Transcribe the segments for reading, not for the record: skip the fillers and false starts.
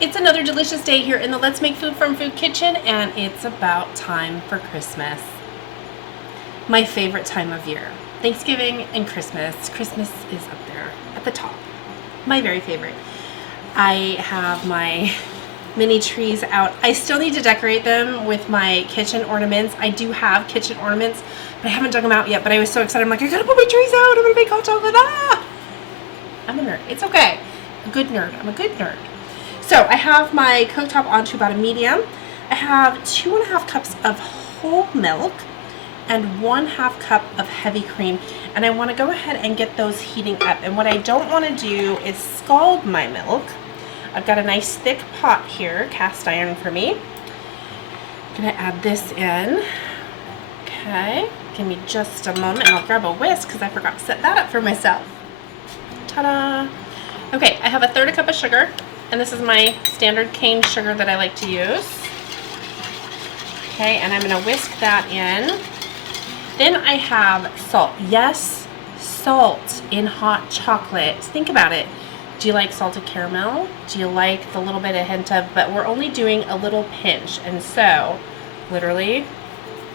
It's another delicious day here in the Let's Make Food from Food kitchen, and it's about time for Christmas. My favorite time of year. Thanksgiving and Christmas. Christmas is up there at the top. My very favorite. I have my mini trees out. I still need to decorate them with my kitchen ornaments. I do have kitchen ornaments, but I haven't dug them out yet. But I was so excited. I'm like, I gotta put my trees out. I'm gonna make hot chocolate. Ah! I'm a nerd. It's okay. A good nerd. I'm a good nerd. So I have my cooktop on to about a medium. I have 2.5 cups of whole milk and 1/2 cup of heavy cream. And I want to go ahead and get those heating up. And what I don't want to do is scald my milk. I've got a nice thick pot here, cast iron for me. I'm going to add this in. Okay, give me just a moment and I'll grab a whisk because I forgot to set that up for myself. Ta-da! Okay, I have 1/3 cup of sugar, and this is my standard cane sugar that I like to use. Okay, and I'm going to whisk that in. Then I have salt. Yes, salt in hot chocolate. Think about it. Do you like salted caramel? Do you like the little bit of hint of, but we're only doing a little pinch, and so literally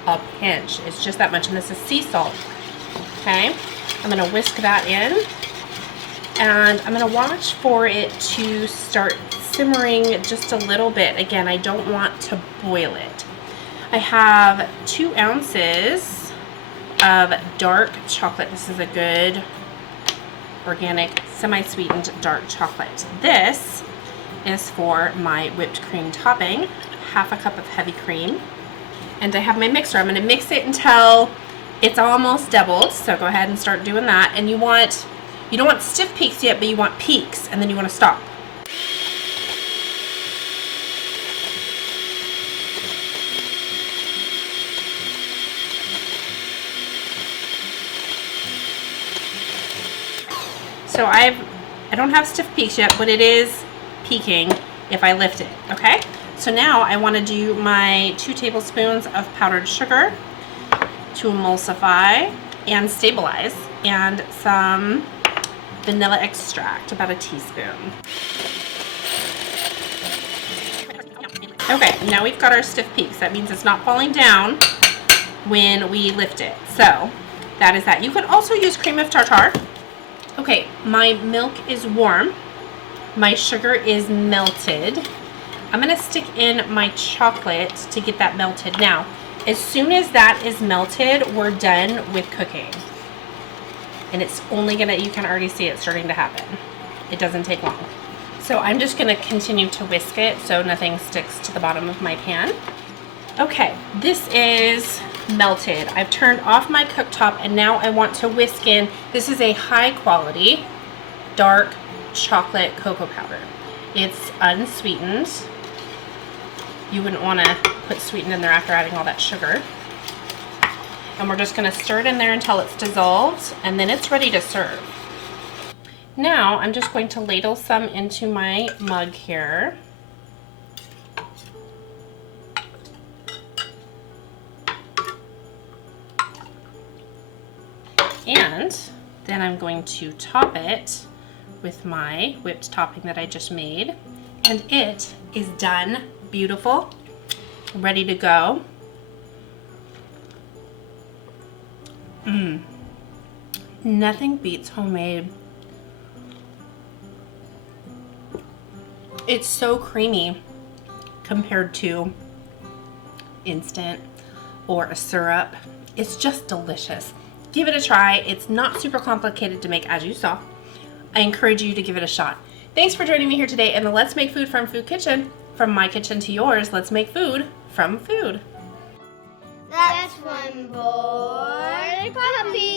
a pinch. It's just that much, and this is sea salt. Okay, I'm going to whisk that in, and I'm going to watch for it to start simmering just a little bit. Again, I don't want to boil it. I have 2 ounces of dark chocolate. This is a good organic semi-sweetened dark chocolate. This is for my whipped cream topping, 1/2 cup of heavy cream, and I have my mixer. I'm going to mix it until it's almost doubled, so go ahead and start doing that. And you don't want stiff peaks yet, but you want peaks, and then you want to stop. So I don't have stiff peaks yet, but it is peaking if I lift it, okay? So now I want to do my 2 tablespoons of powdered sugar to emulsify and stabilize, and some vanilla extract, about a teaspoon. Okay, now we've got our stiff peaks. That means it's not falling down when we lift it. So that is that. You could also use cream of tartar. Okay, my milk is warm. My sugar is melted. I'm gonna stick in my chocolate to get that melted. Now, as soon as that is melted, we're done with cooking. And it's only gonna, you can already see it starting to happen. It doesn't take long. So I'm just gonna continue to whisk it so nothing sticks to the bottom of my pan. Okay, this is melted. I've turned off my cooktop, and now I want to whisk in. This is a high quality dark chocolate cocoa powder. It's unsweetened. You wouldn't want to put sweetened in there after adding all that sugar. And we're just going to stir it in there until it's dissolved, and then it's ready to serve. Now I'm just going to ladle some into my mug here. And then I'm going to top it with my whipped topping that I just made. And it is done. Beautiful. Ready to go. Nothing beats homemade. It's so creamy compared to instant or a syrup. It's just delicious. Give it a try. It's not super complicated to make, as you saw. I encourage you to give it a shot. Thanks for joining me here today in the Let's Make Food from Food kitchen. From my kitchen to yours, let's make food from food. That's one boy puppy.